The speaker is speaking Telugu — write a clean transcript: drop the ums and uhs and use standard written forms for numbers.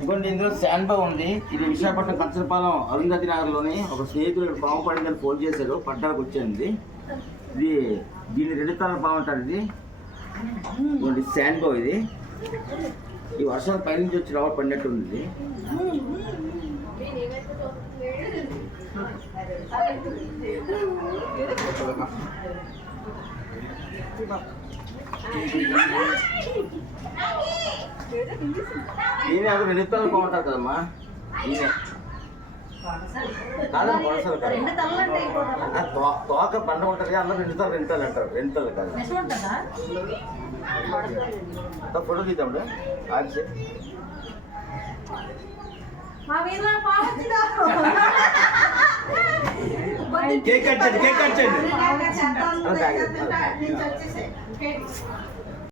ఇంకోటి ఇందులో శాండ్ బాగ్ ఉంది. ఇది విశాఖపట్నం కంచరపాలెం అరుంధతి నగర్లోని ఒక స్నేహితుడు పాము పడిందని ఫోన్ చేశారు, పడ్డానికి వచ్చింది. ఇది దీన్ని 2 తలల పాము అంటారు. ఇది ఇంకోటి శాండ్ బాగ్. ఇది ఈ వర్షాలు పైనుంచి వచ్చి రావడం పడినట్టు ఉంది. నేనే అది 2 తలలు బాగుంటారు కదమ్మా. నేనే కాదు పొడసలు కాదు, తోక బండ ఉంటుంది. అందరూ 2 తలలు అంటారు. 2 తలలు కాదు. ఫోటో తీద్దాం ఆడితే. కేక్ కట్ చేయండి.